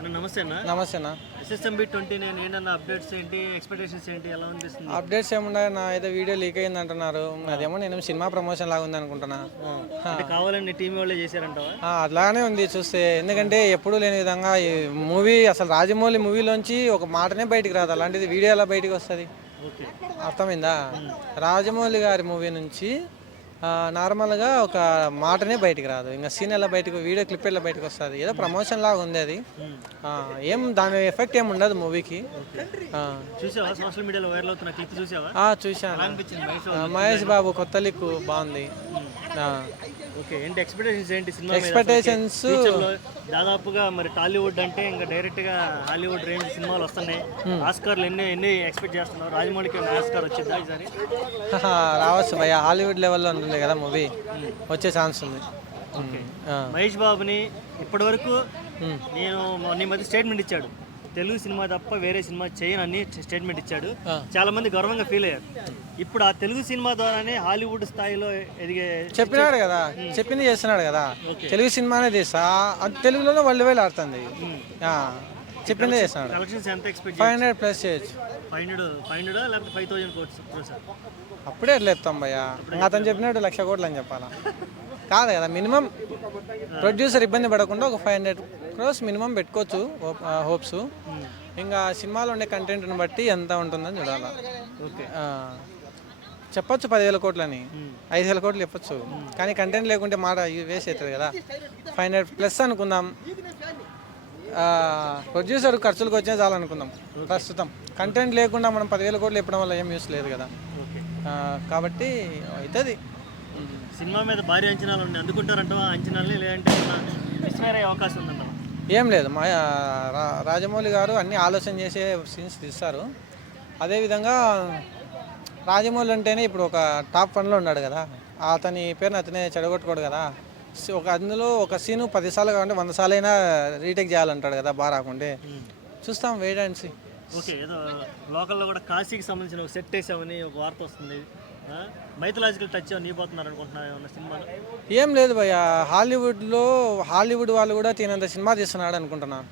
అన్న నమస్తే అన్న. నమస్తే అన్న. SSMB 29 ఏంటన్న అప్డేట్స్ ఏంటి, ఎక్స్పెక్టేషన్స్ ఏంటి, ఎలా అనిపిస్తుంది? అప్డేట్స్ ఏమున్నాయి నా ఏదో వీడియో లీక్ అయింది అంటున్నారు. అదేమో నేను సినిమా ప్రమోషన్ లాగా ఉంది అనుకుంటున్నా. అంటే కావాలని టీం వాళ్ళే చేశారంటావా? అట్లానే ఉంది చూస్తే. ఎందుకంటే ఎప్పుడూ లేని విధంగా ఈ మూవీ అసలు రాజమౌళి మూవీలోంచి ఒక మాటనే బయటికి రాదు, అలాంటిది వీడియో ఎలా బయటికి వస్తుంది? ఓకే. అర్థమైందా? రాజమౌళి గారి మూవీ నుంచి నార్మల్గా ఒక మాటనే బయటికి రాదు, ఇంకా సీన్ ఎలా బయటకు, వీడియో క్లిప్ ఎలా బయటకు వస్తుంది? ఏదో ప్రమోషన్ లాగా ఉంది అది. ఏం దాని ఎఫెక్ట్ ఏమి ఉండదు మూవీకి. చూసావా సోషల్ మీడియాలో వైరల్ అవుతున్న క్లిప్ చూసావా? చూశాను. అనిపించింది మహేష్ బాబు కొత్త లిక్ బాగుంది. ఓకే. ఏంటి ఎక్స్పెక్టేషన్స్ ఏంటి సినిమా? ఎక్స్పెక్టేషన్స్ దాదాపుగా మరి టాలీవుడ్ అంటే ఇంకా డైరెక్ట్ గా హాలీవుడ్ రేంజ్ సినిమాలు వస్తున్నాయి. ఆస్కార్లు ఎన్ని ఎక్స్పెక్ట్ చేస్తున్నారు? రాజమౌళికి ఆస్కార్ వచ్చిందా ఈసారి? రావచ్చు భయ్య, హాలీవుడ్ లెవెల్లో ఉంటుంది కదా మూవీ, వచ్చే ఛాన్స్ ఉంది. మహేష్ బాబుని ఇప్పటి వరకు నేను నీ మధ్య స్టేట్మెంట్ ఇచ్చాడు, తెలుగు సినిమా తప్ప వేరే సినిమా చేయనని స్టేట్మెంట్ ఇచ్చాడు. చాలా మంది గర్వంగా ఫీల్ అయ్యారు. ఇప్పుడు ఆ తెలుగు సినిమా ద్వారానే హాలీవుడ్ స్థాయిలో ఎదిగే చెప్పినాడు కదా, చెప్పింది చేస్తున్నాడు కదా. తెలుగు సినిమానే తీస్తా, అది తెలుగులోనే వరల్డ్ వైడ్ ఆడుతుంది. చెప్పిందే చేస్తున్నాడు. కలెక్షన్స్ ఎంత ఎక్స్పెక్ట్? 500 ప్లస్ చేయొచ్చు. 500 లేకపోతే 5,000 కోట్స్? అప్పుడే ఎట్లా ఎత్తాం భయ్య, అతను చెప్పినట్టు 1,00,000 కోట్లు అని చెప్పాలా? కాదు కదా, మినిమం ప్రొడ్యూసర్ ఇబ్బంది పడకుండా ఒక 500 crores మినిమం పెట్టుకోవచ్చు హోప్స్. ఇంకా సినిమాలో ఉండే కంటెంట్ని బట్టి ఎంత ఉంటుందని చూడాలి. ఓకే. చెప్పొచ్చు 10,000 కోట్లని, 5,000 కోట్లు చెప్పొచ్చు, కానీ కంటెంట్ లేకుంటే మాట వేస్ట్ అవుతుంది కదా. 500 ప్లస్ అనుకుందాం. ప్రొడ్యూసర్ ఖర్చులకు వచ్చే చాలనుకుందాం ప్రస్తుతం. కంటెంట్ లేకుండా మనం 10,000 కోట్లు చెప్పడం వల్ల ఏం యూస్ లేదు కదా. కాబట్టి అవుతుంది. సినిమా మీద భారీ అంచనాలు ఉన్నాయి, అందుకుంటారంట అంచనాలు, లేదంటే మిస్ఫైర్ అయ్యే అవకాశం ఉందంట? ఏం లేదు, మా రాజమౌళి గారు అన్ని ఆలోచన చేసే సీన్స్ తీస్తారు. అదేవిధంగా రాజమౌళి అంటేనే ఇప్పుడు ఒక టాప్ 1లో ఉన్నాడు కదా, అతని పేరుని అతనే చెడగొట్టుకోడు కదా. అందులో ఒక సీను 10 సార్లు కాకుండా 100 సార్లు అయినా రీటేక్ చేయాలంటాడు కదా, బాగా రాకుంటే. చూస్తాం, వెయిట్ అండ్ సీ. ఓకే. ఏదో లోకల్లో కూడా కాశీకి సంబంధించిన ఒక సెట్ వేసామని ఒక వార్త వస్తుంది. మైథలాజికల్ టచ్ నీపోతున్నారు అనుకుంటున్నా ఏమన్నా సినిమాలో? ఏం లేదు భయ్య, హాలీవుడ్ వాళ్ళు కూడా తినంత సినిమా తీస్తున్నాడు అనుకుంటున్నాను.